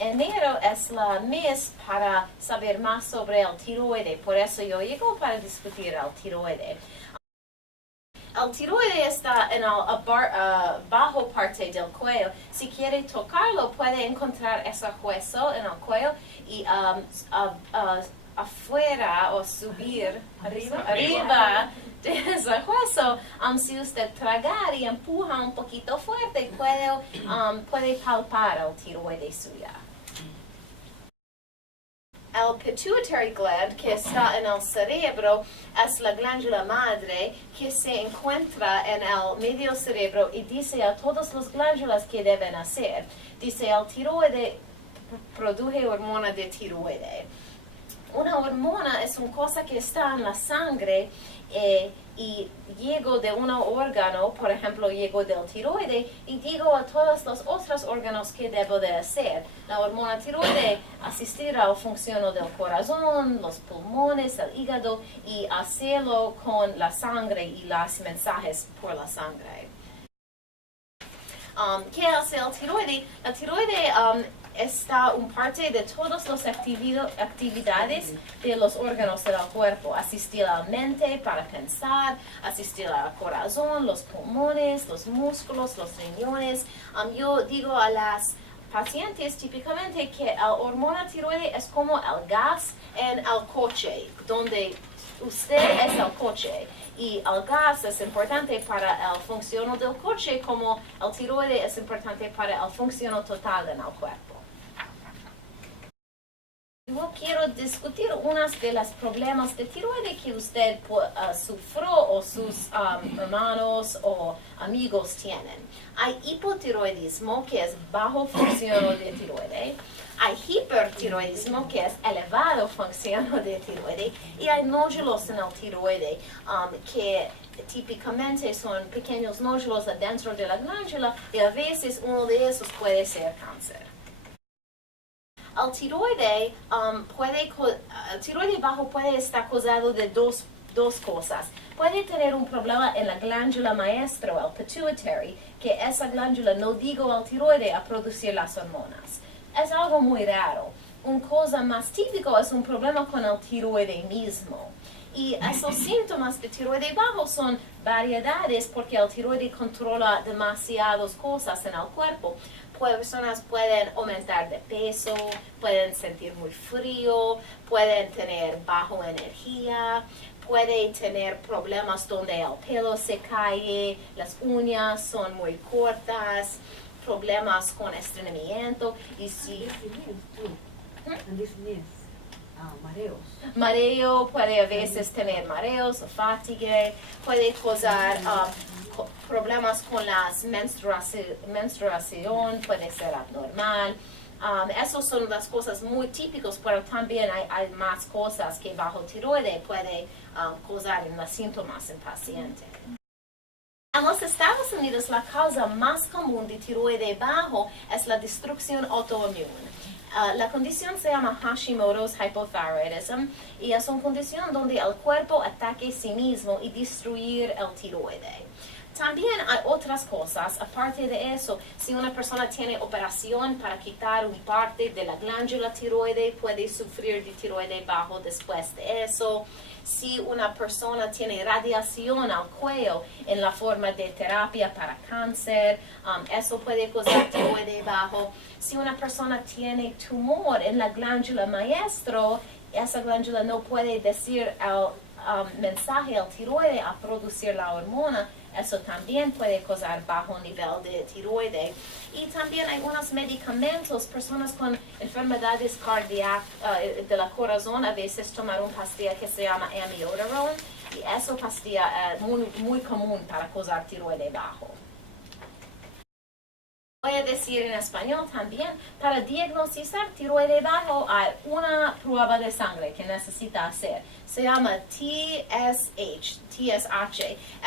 enero es el mes para saber más sobre el tiroides, por eso yo llego para discutir el tiroides. El tiroides está en la bajo parte del cuello. Si quiere tocarlo, puede encontrar ese hueso en el cuello y afuera o subir arriba de ese hueso. Si usted tragar y empuja un poquito fuerte, puede palpar el tiroides suya. El pituitary gland, que está en el cerebro, es la glándula madre que se encuentra en el medio cerebro y dice a todas las glándulas que deben hacer. Dice, el tiroides produce hormona de tiroides. Una hormona es una cosa que está en la sangre y llego de un órgano, por ejemplo, llego del tiroides y digo a todos los otros órganos que debo de hacer. La hormona tiroides asistirá al función del corazón, los pulmones, el hígado y hacerlo con la sangre y los mensajes por la sangre. ¿Qué hace el tiroides? El tiroides está una parte de todas las actividades de los órganos del cuerpo. Asistir a la mente para pensar, asistir al corazón, los pulmones, los músculos, los riñones. Yo digo a las pacientes típicamente que la hormona tiroides es como el gas en el coche, donde usted es el coche. Y el gas es importante para la función del coche, como el tiroides es importante para la función total en el cuerpo. Yo quiero discutir unos de los problemas de tiroides que usted sufrió o sus hermanos o amigos tienen. Hay hipotiroidismo, que es bajo función de tiroides. Hay hipertiroidismo, que es elevado función de tiroides. Y hay nódulos en el tiroides, que típicamente son pequeños nódulos adentro de la glándula y a veces uno de esos puede ser cáncer. El tiroides bajo puede estar causado de dos cosas. Puede tener un problema en la glándula maestro, el pituitary, que esa glándula no digo al tiroides a producir las hormonas. Es algo muy raro. Una cosa más típica es un problema con el tiroides mismo. Y esos síntomas de tiroides bajo son variedades porque el tiroides controla demasiadas cosas en el cuerpo. Personas pueden aumentar de peso, pueden sentir muy frío, pueden tener baja energía, pueden tener problemas donde el pelo se cae, las uñas son muy cortas, problemas con estreñimiento y si... mareos. Mareo, puede a veces tener mareos, fatiga, puede causar problemas con las menstruación, puede ser abnormal. Esas son las cosas muy típicas, pero también hay más cosas que bajo tiroides puede causar en los síntomas en paciente. En los Estados Unidos, la causa más común de tiroides bajo es la destrucción autoinmune. La condición se llama Hashimoto's hypothyroidism y es una condición donde el cuerpo ataque a sí mismo y destruir el tiroides. También hay otras cosas, aparte de eso, si una persona tiene operación para quitar una parte de la glándula tiroides, puede sufrir de tiroides bajo después de eso. Si una persona tiene radiación al cuello en la forma de terapia para cáncer, eso puede causar tiroides bajo. Si una persona tiene tumor en la glándula maestro, esa glándula no puede decir el mensaje al tiroides a producir la hormona. Eso también puede causar bajo nivel de tiroides. Y también hay unos medicamentos, personas con enfermedades cardíacas del corazón a veces toman una pastilla que se llama amiodarone. Y esa pastilla es muy común para causar tiroides bajo. Voy a decir en español también, para diagnosticar tiroides bajo hay una prueba de sangre que necesita hacer. Se llama TSH,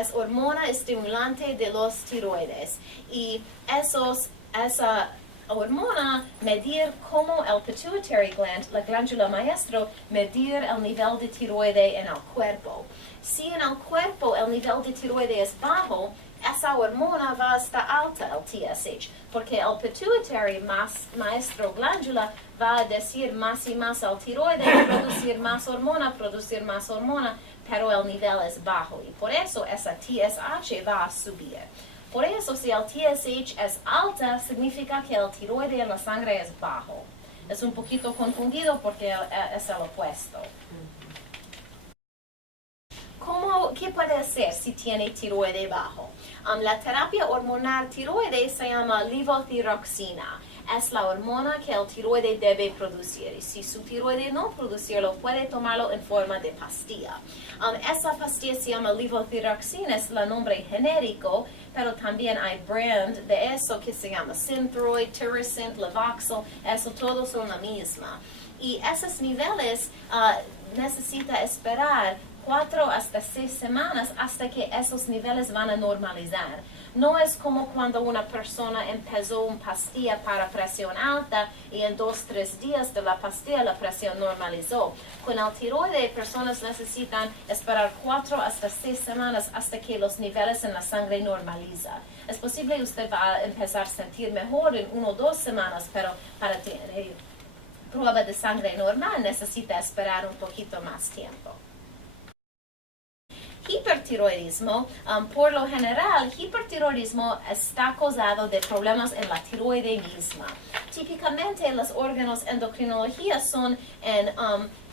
es hormona estimulante de los tiroides. Y esa hormona medir como el pituitary gland, la glándula maestro, medir el nivel de tiroides en el cuerpo. Si en el cuerpo el nivel de tiroides es bajo, esa hormona va a estar alta, el TSH, porque el pituitary, maestro glándula, va a decir más y más al tiroides, producir más hormona, pero el nivel es bajo y por eso esa TSH va a subir. Por eso si el TSH es alta, significa que el tiroides en la sangre es bajo. Es un poquito confundido porque es el opuesto. ¿Qué puede hacer si tiene tiroides bajo? La terapia hormonal tiroides se llama levothyroxina. Es la hormona que el tiroides debe producir. Y si su tiroides no producirlo, puede tomarlo en forma de pastilla. Esa pastilla se llama levothyroxina, es el nombre genérico, pero también hay brand de eso que se llama Synthroid, Tirosint, Levoxel, eso todos son la misma. Y esos niveles necesita esperar 4 hasta 6 semanas hasta que esos niveles van a normalizar. No es como cuando una persona empezó una pastilla para presión alta y en 2-3 días de la pastilla la presión normalizó. Con el tiroides, personas necesitan esperar 4 hasta 6 semanas hasta que los niveles en la sangre normalizan. Es posible que usted va a empezar a sentir mejor en 1 o 2 semanas, pero para tener prueba de sangre normal necesita esperar un poquito más tiempo. Hipertiroidismo, por lo general, hipertiroidismo está causado de problemas en la tiroides misma. Típicamente, los órganos endocrinología son en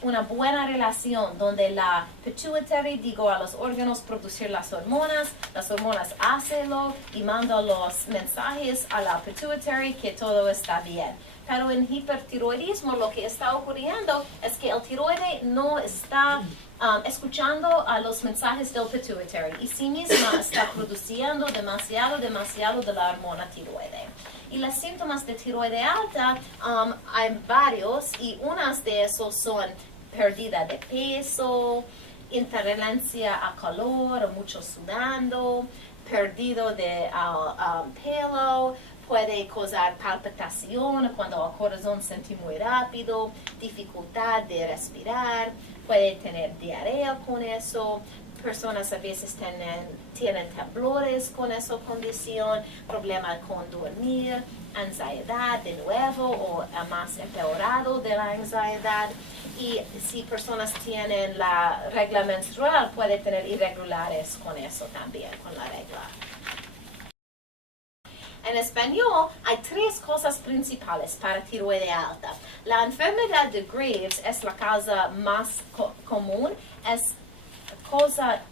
una buena relación donde la pituitary, digo a los órganos producir las hormonas hacenlo y mandan los mensajes a la pituitary que todo está bien. Pero en hipertiroidismo lo que está ocurriendo es que el tiroides no está escuchando a los mensajes del pituitary y sí misma está produciendo demasiado de la hormona tiroides. Y los síntomas de tiroides alta hay varios y unas de esos son pérdida de peso, intolerancia a calor o mucho sudando, perdido de pelo, puede causar palpitación cuando el corazón siente muy rápido, dificultad de respirar, puede tener diarrea con eso. Personas a veces tienen temblores con esa condición, problemas con dormir, ansiedad de nuevo o más empeorado de la ansiedad. Y si personas tienen la regla menstrual, puede tener irregulares con eso también, con la regla. En español hay 3 cosas principales para tiroides alta. La enfermedad de Graves es la causa más común, es causa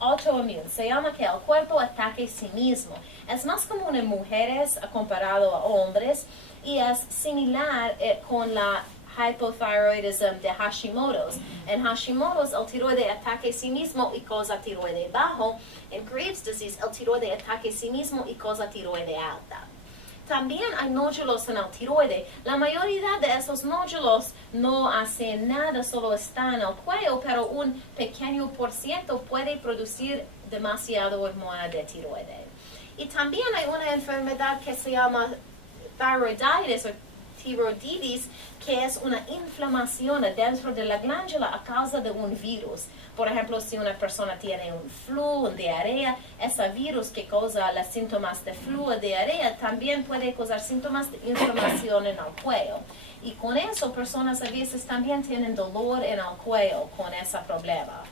autoinmune. Se llama que el cuerpo ataque a sí mismo. Es más común en mujeres comparado a hombres y es similar con la hypothyroidism de Hashimoto's. En Hashimoto's el tiroides ataca a sí mismo y causa tiroides bajo. En Graves' disease el tiroides ataca a sí mismo y causa tiroides alta. También hay nódulos en el tiroides. La mayoría de esos nódulos no hacen nada, solo están en el cuello, pero un pequeño % puede producir demasiada hormona de tiroides. Y también hay una enfermedad que se llama tiroiditis o tiroiditis, que es una inflamación dentro de la glándula a causa de un virus. Por ejemplo, si una persona tiene un flu, una diarrea, ese virus que causa los síntomas de flu o diarrea también puede causar síntomas de inflamación en el cuello. Y con eso, personas a veces también dolor en el cuello con ese problema.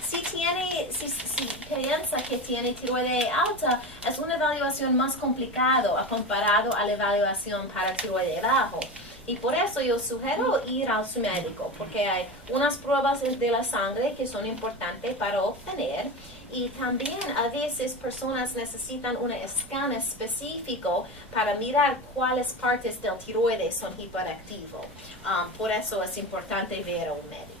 Si piensa que tiene tiroides alta, es una evaluación más complicada comparado a la evaluación para tiroides bajo. Y por eso yo sugiero ir a su médico, porque hay unas pruebas de la sangre que son importantes para obtener. Y también a veces personas necesitan un escáner específico para mirar cuáles partes del tiroides son hiperactivos. Por eso es importante ver a un médico.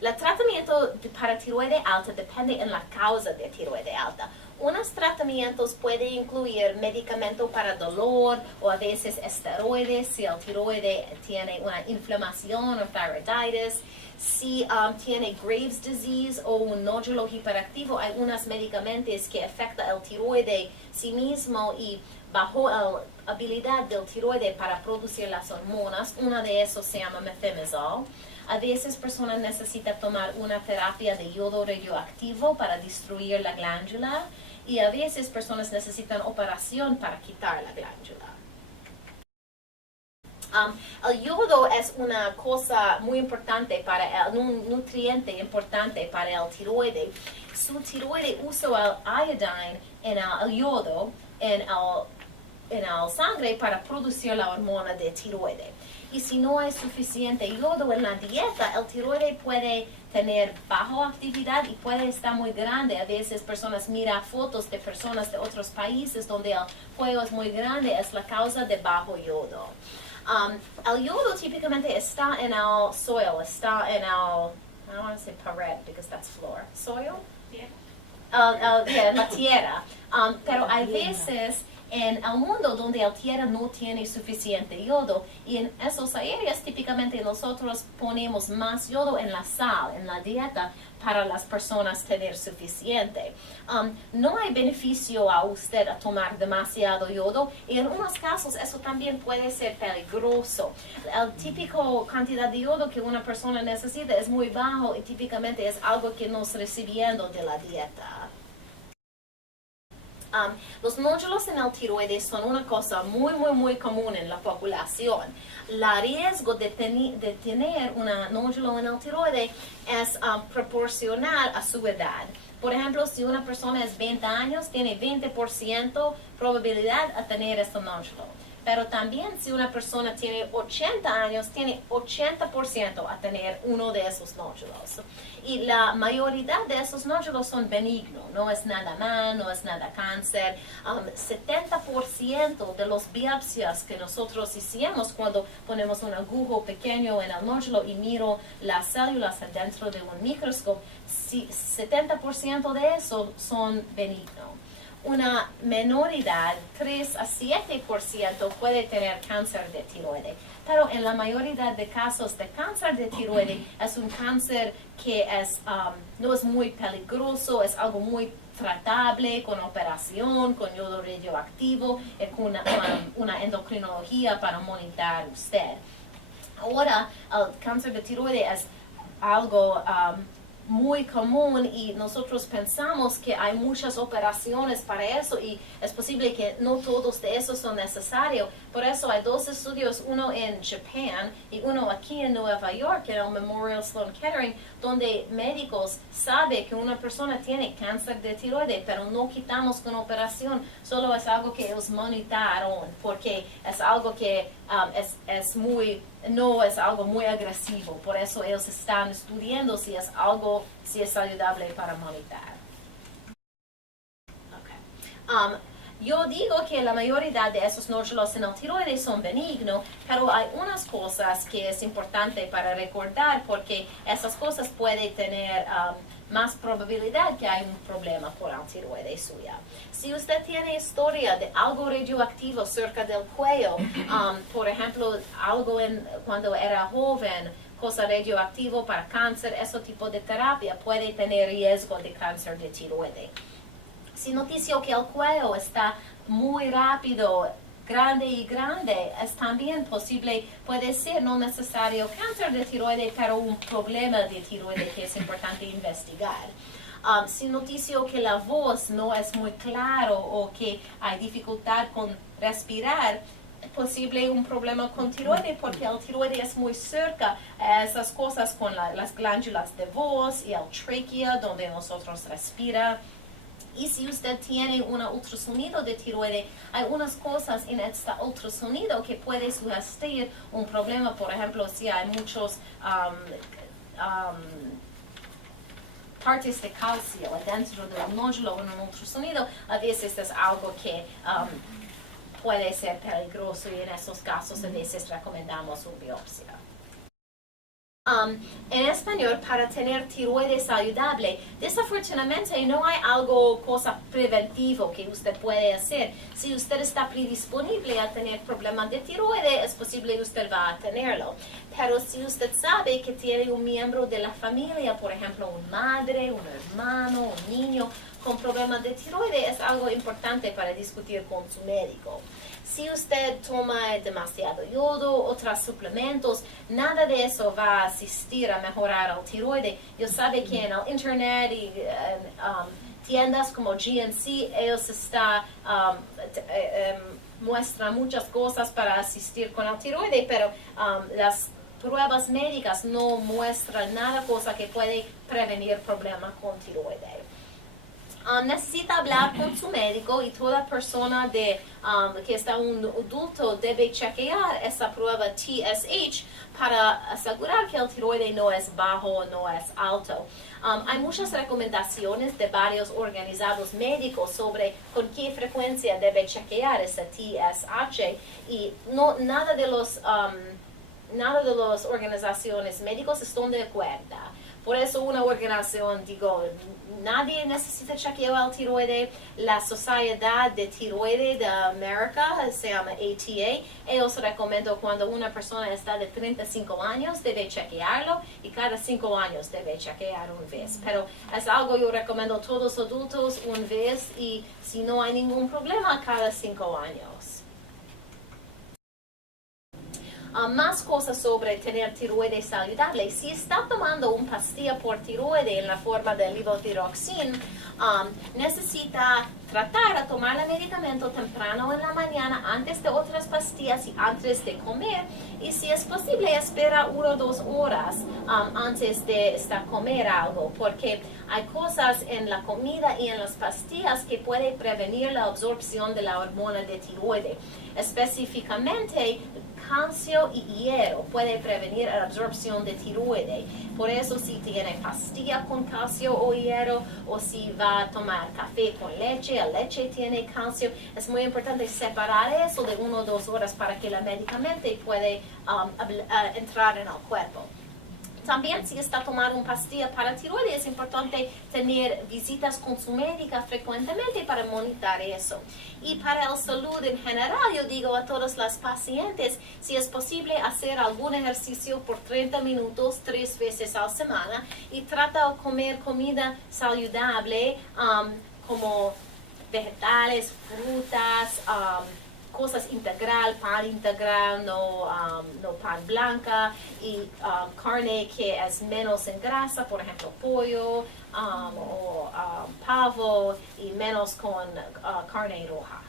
El tratamiento para tiroides alta depende en la causa de tiroides alta. Unos tratamientos pueden incluir medicamento para dolor o a veces esteroides si el tiroides tiene una inflamación o tiroiditis. Si tiene Graves' disease o un nódulo hiperactivo, hay unos medicamentos que afectan el tiroides sí mismo y bajo la habilidad del tiroides para producir las hormonas. Uno de esos se llama methimazole. A veces personas necesitan tomar una terapia de yodo radioactivo para destruir la glándula y a veces personas necesitan operación para quitar la glándula. El yodo es una cosa muy importante un nutriente importante para el tiroide. Su tiroide usa el iodine en el yodo en el sangre para producir la hormona de tiroide. Y si no hay suficiente yodo en la dieta, el tiroide puede tener baja actividad y puede estar muy grande. A veces personas miran fotos de personas de otros países donde el cuello es muy grande, es la causa de bajo yodo. El yodo típicamente está en el soil, está en el, I don't want to say pared because that's floor. Soil? En la tierra. Pero hay veces en el mundo donde la tierra no tiene suficiente yodo y en esas áreas típicamente nosotros ponemos más yodo en la sal, en la dieta para las personas tener suficiente. No hay beneficio a usted a tomar demasiado yodo y en unos casos eso también puede ser peligroso. El típico cantidad de yodo que una persona necesita es muy bajo y típicamente es algo que no está recibiendo de la dieta. Los nódulos en el tiroides son una cosa muy común en la población. El riesgo de tener un nódulo en el tiroides es proporcional a su edad. Por ejemplo, si una persona es 20 años, tiene 20% probabilidad de tener este nódulo. Pero también si una persona tiene 80 años, tiene 80% a tener uno de esos nódulos. Y la mayoría de esos nódulos son benignos, no es nada mal, no es nada cáncer. 70% de los biopsias que nosotros hicimos cuando ponemos un agujo pequeño en el nódulo y miro las células dentro de un microscopio, 70% de eso son benignos. Una minoridad, 3 a 7% puede tener cáncer de tiroides. Pero en la mayoría de casos de cáncer de tiroides es un cáncer que no es muy peligroso, es algo muy tratable con operación, con yodo radioactivo y con una endocrinología para monitorar usted. Ahora, el cáncer de tiroides es algo muy común y nosotros pensamos que hay muchas operaciones para eso y es posible que no todos de esos son necesarios. Por eso hay 2 estudios, uno en Japón y uno aquí en Nueva York, en el Memorial Sloan Kettering, donde médicos saben que una persona tiene cáncer de tiroides, pero no quitamos con operación, solo es algo que ellos monitoran porque es algo que no es algo muy agresivo, por eso ellos están estudiando si es saludable para monitorar. Okay. Yo digo que la mayoría de esos nódulos en el tiroides son benignos, pero hay unas cosas que es importante para recordar porque esas cosas pueden tener más probabilidad que hay un problema por el tiroides suya. Si usted tiene historia de algo radioactivo cerca del cuello, por ejemplo, algo cuando era joven, cosa radioactivo para cáncer, ese tipo de terapia puede tener riesgo de cáncer de tiroides. Si noticia que el cuello está muy rápido, grande, es también posible, puede ser no necesario cáncer de tiroides, pero un problema de tiroides que es importante investigar. Si noticio que la voz no es muy claro o que hay dificultad con respirar, es posible un problema con tiroides porque el tiroides es muy cerca a esas cosas con las glándulas de voz y el tráquea donde nosotros respiramos. Y si usted tiene un ultrasonido de tiroides, hay unas cosas en este ultrasonido que puede sugerir un problema. Por ejemplo, si hay muchos partes de calcio dentro del nódulo en un ultrasonido, a veces es algo que puede ser peligroso y en esos casos a veces recomendamos una biopsia. En español, para tener tiroides saludable, desafortunadamente no hay cosa preventivo que usted puede hacer. Si usted está predisponible a tener problemas de tiroides, es posible que usted va a tenerlo. Pero si usted sabe que tiene un miembro de la familia, por ejemplo, una madre, un hermano, un niño, con problemas de tiroides es algo importante para discutir con su médico. Si usted toma demasiado yodo, otros suplementos, nada de eso va a asistir a mejorar el tiroides. Yo sé que en el internet y tiendas como GNC, ellos muestran muchas cosas para asistir con el tiroides, pero las pruebas médicas no muestran nada cosa que puede prevenir problemas con tiroides. Necesita hablar con su médico, y toda persona que está un adulto debe chequear esa prueba TSH para asegurar que el tiroides no es bajo o no es alto. Hay muchas recomendaciones de varios organizados médicos sobre con qué frecuencia debe chequear esa TSH, y nada de las organizaciones médicas están de acuerdo. Por eso una organización, nadie necesita chequear el tiroides. La Sociedad de Tiroides de América, se llama ATA, ellos recomiendan cuando una persona está de 35 años, debe chequearlo, y cada 5 años debe chequear una vez. Pero es algo yo recomiendo a todos los adultos una vez, y si no hay ningún problema, cada 5 años. Más cosas sobre tener tiroides saludable. Si está tomando una pastilla por tiroides en la forma de levotiroxina, necesita tratar de tomar el medicamento temprano en la mañana, antes de otras pastillas y antes de comer. Y si es posible, espera 1 o 2 horas antes de comer algo, porque hay cosas en la comida y en las pastillas que pueden prevenir la absorción de la hormona de tiroides. Específicamente, calcio y hierro puede prevenir la absorción de tiroides. Por eso, si tiene pastilla con calcio o hierro, o si va a tomar café con leche, la leche tiene calcio, es muy importante separar eso de 1 o 2 horas para que el medicamento pueda entrar en el cuerpo. También, si está tomando una pastilla para tiroides, es importante tener visitas con su médica frecuentemente para monitorear eso. Y para la salud en general, yo digo a todos los pacientes, si es posible, hacer algún ejercicio por 30 minutos 3 veces a la semana, y trata de comer comida saludable como vegetales, frutas, cosas integral, pan integral, no pan blanca, y carne que es menos en grasa, por ejemplo pollo o pavo, y menos con carne roja.